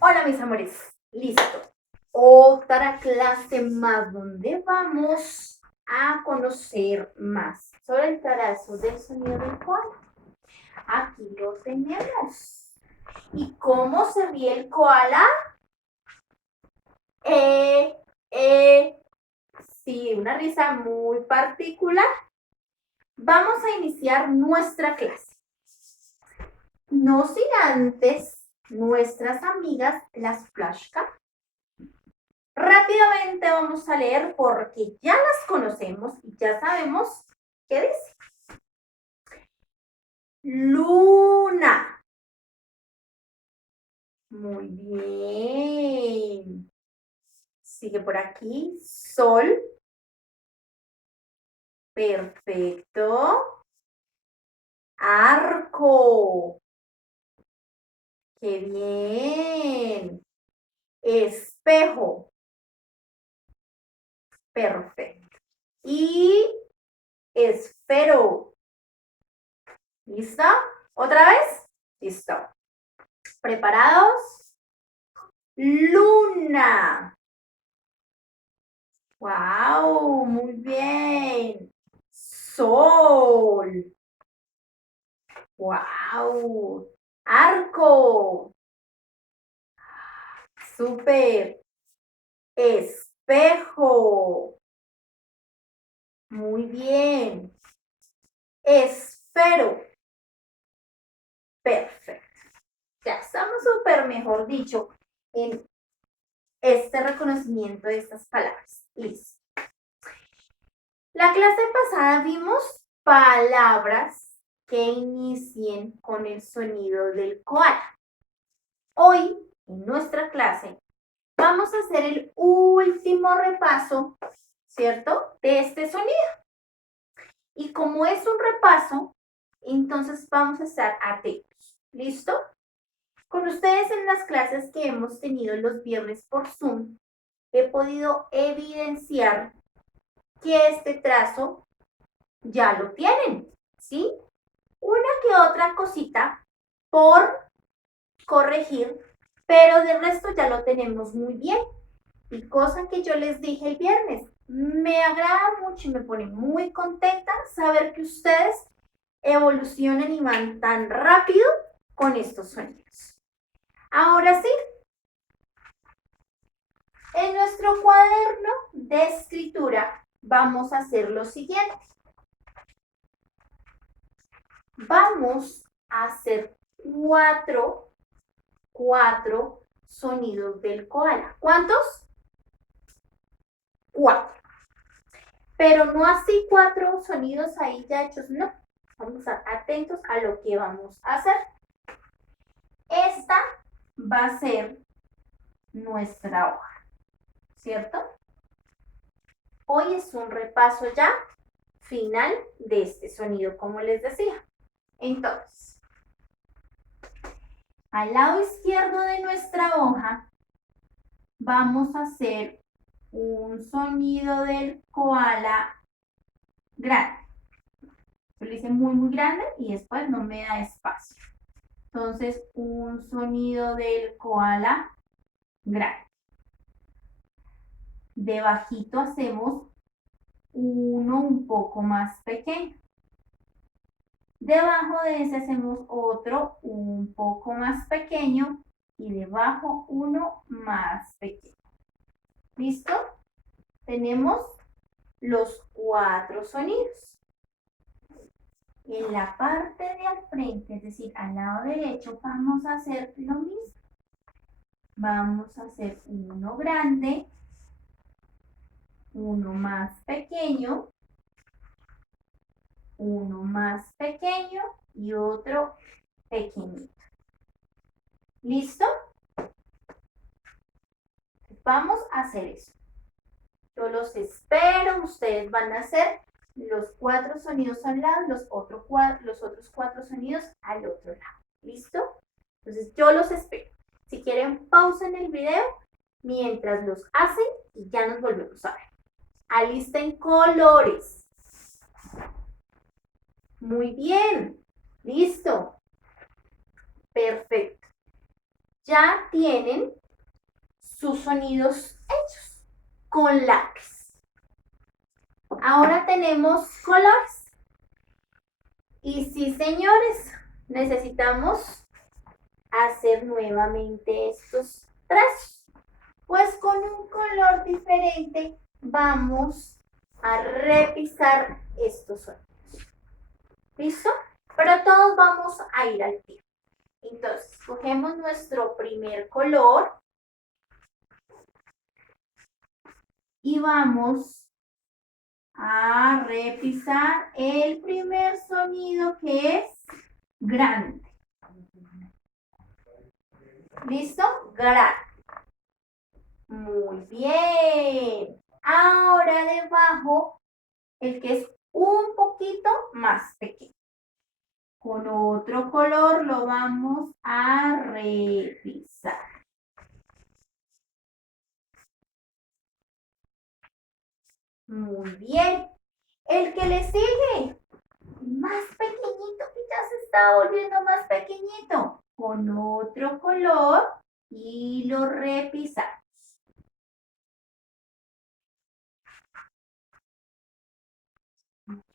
Hola mis amores, listo. Otra clase más donde vamos a conocer más sobre el trazo del sonido del koala. Aquí lo tenemos. ¿Y cómo se ríe el koala? Eh, eh, sí, una risa muy particular. Vamos a iniciar nuestra clase. No sin antes nuestras amigas las flashcards. Rápidamente vamos a leer porque ya las conocemos y ya sabemos qué dice. Luna. Muy bien. Sigue por aquí. Sol. Perfecto. Arco. Qué bien. Espejo. Perfecto. Y esfero. ¿Listo? ¿Otra vez? Listo. ¿Preparados? Luna. Wow, muy bien. Sol. Wow. Arco. Súper. Espejo. Muy bien. Esfero. Perfecto. Ya estamos súper, mejor dicho, en este reconocimiento de estas palabras. Listo. La clase pasada vimos palabras que inicien con el sonido del koala. Hoy, en nuestra clase, vamos a hacer el último repaso, ¿cierto? De este sonido. Y como es un repaso, entonces vamos a estar atentos. ¿Listo? Con ustedes en las clases que hemos tenido los viernes por Zoom, he podido evidenciar que este trazo ya lo tienen, ¿sí? Una que otra cosita por corregir, pero de resto ya lo tenemos muy bien. Y cosa que yo les dije el viernes, me agrada mucho y me pone muy contenta saber que ustedes evolucionan y van tan rápido con estos sonidos. Ahora sí, en nuestro cuaderno de escritura vamos a hacer lo siguiente. Vamos a hacer cuatro sonidos del koala. ¿Cuántos? 4. Pero no así 4 sonidos ahí ya hechos, no. Vamos a estar atentos a lo que vamos a hacer. Esta va a ser nuestra hoja, ¿cierto? Hoy es un repaso ya final de este sonido, como les decía. Entonces, al lado izquierdo de nuestra hoja, vamos a hacer un sonido del koala grande. Yo lo hice muy, muy grande y después no me da espacio. Entonces, un sonido del koala grande. Debajito hacemos uno un poco más pequeño. Debajo de ese hacemos otro un poco más pequeño y debajo uno más pequeño. ¿Listo? Tenemos los 4 sonidos. En la parte de al frente, es decir, al lado derecho, vamos a hacer lo mismo. Vamos a hacer uno grande, uno más pequeño, uno más pequeño y otro pequeñito. ¿Listo? Vamos a hacer eso. Yo los espero, ustedes van a hacer los 4 sonidos al lado, los otros 4 sonidos al otro lado. ¿Listo? Entonces yo los espero. Si quieren, pausen el video mientras los hacen y ya nos volvemos a ver. Alisten colores. Muy bien. Listo. Perfecto. ya tienen sus sonidos hechos con lápiz. Ahora tenemos colores. Y sí, señores, necesitamos hacer nuevamente estos trazos. Pues con un color diferente vamos a repisar estos sonidos. ¿Listo? Pero todos vamos a ir al tiro. Entonces, cogemos nuestro primer color y vamos a repisar el primer sonido, que es grande. ¿Listo? Grande. Muy bien. Ahora debajo, el que es un poquito más pequeño. Con otro color lo vamos a repisar. Muy bien. El que le sigue, más pequeñito, que ya se está volviendo más pequeñito. Con otro color y lo repisamos.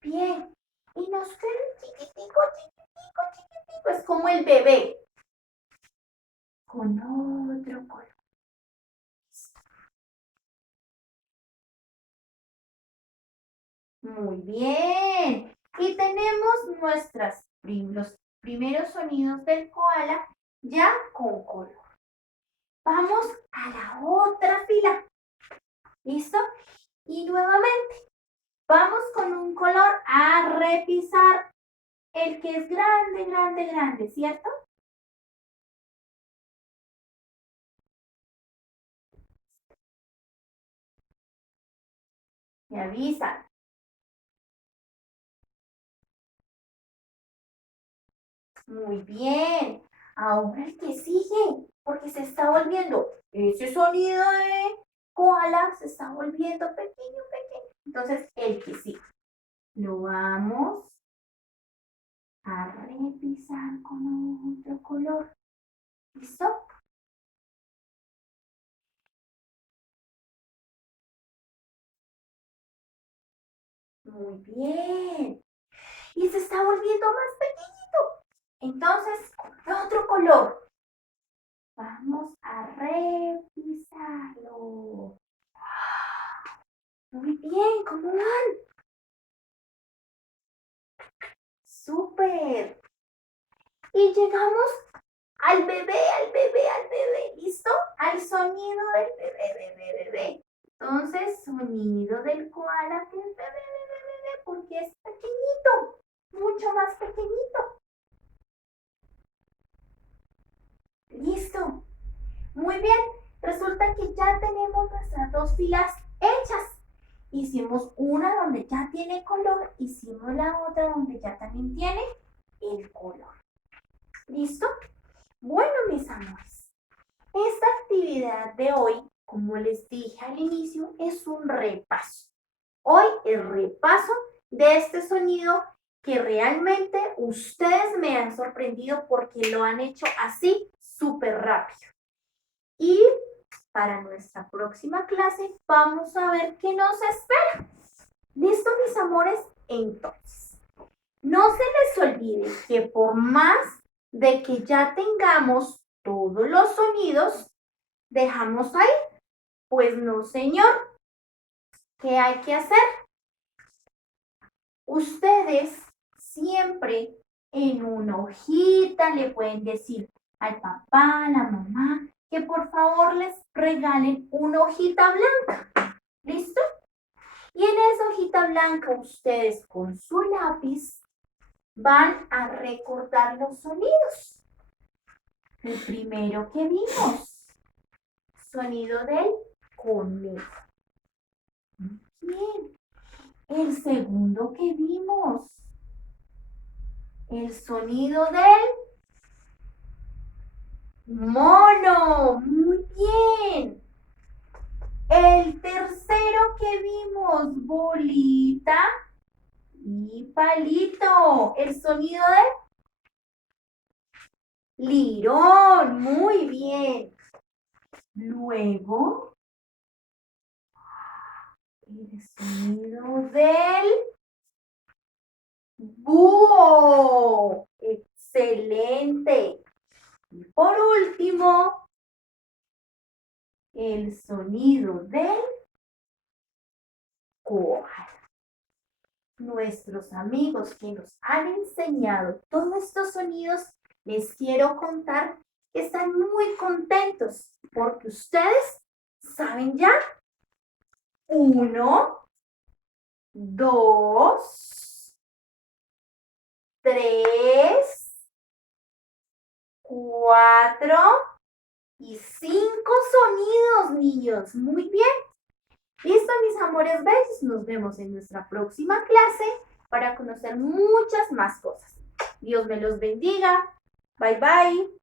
Bien. Y nos queda chiquitico, chiquitico, chiquitico. Es como el bebé. Con otro color. Muy bien. Y tenemos los primeros sonidos del koala ya con color. Vamos a la otra fila. ¿Listo? Y nuevamente, vamos con un color a repisar el que es grande, grande, grande, ¿cierto? Me avisan. Muy bien. Ahora el que sigue, porque se está volviendo, ese sonido de koala se está volviendo pequeño, pequeño. Entonces, el que sigue, lo vamos a repisar con otro color. ¿Listo? Muy bien. Y se está volviendo más pequeñito. Entonces, con otro color. Vamos a repisarlo. Muy bien, ¿cómo van? ¡Súper! Y llegamos al bebé, al bebé, al bebé. ¿Listo? Al sonido del bebé, bebé, bebé. Entonces, sonido del koala, que es bebé, bebé, bebé, porque es pequeñito, mucho más pequeñito. Listo. Muy bien. Resulta que ya tenemos nuestras dos filas hechas. Hicimos una donde ya tiene color, hicimos la otra donde ya también tiene el color. ¿Listo? Bueno, mis amores, esta actividad de hoy, como les dije al inicio, es un repaso. Hoy el repaso de este sonido que realmente ustedes me han sorprendido porque lo han hecho así súper rápido. Y para nuestra próxima clase vamos a ver qué nos espera. ¿Listo, mis amores? Entonces, no se les olvide que por más de que ya tengamos todos los sonidos, dejamos ahí. Pues no, señor. ¿Qué hay que hacer? Ustedes siempre en una hojita le pueden decir al papá, a la mamá, que por favor les regalen una hojita blanca. ¿Listo? Y en esa hojita blanca ustedes con su lápiz van a recordar los sonidos. El primero que vimos, sonido del conejo. Bien. El segundo que vimos, el sonido del mono. Muy bien. El tercero que vimos, bolita y palito. El sonido de Lirón, muy bien. Luego, el sonido del búho. Excelente. Y por último, el sonido del koala. Nuestros amigos que nos han enseñado todos estos sonidos, les quiero contar que están muy contentos porque ustedes saben ya 1, 2, 3, 4 y 5 sonidos, niños. Muy bien. Listo, mis amores bellos. Nos vemos en nuestra próxima clase para conocer muchas más cosas. Dios me los bendiga. Bye, bye.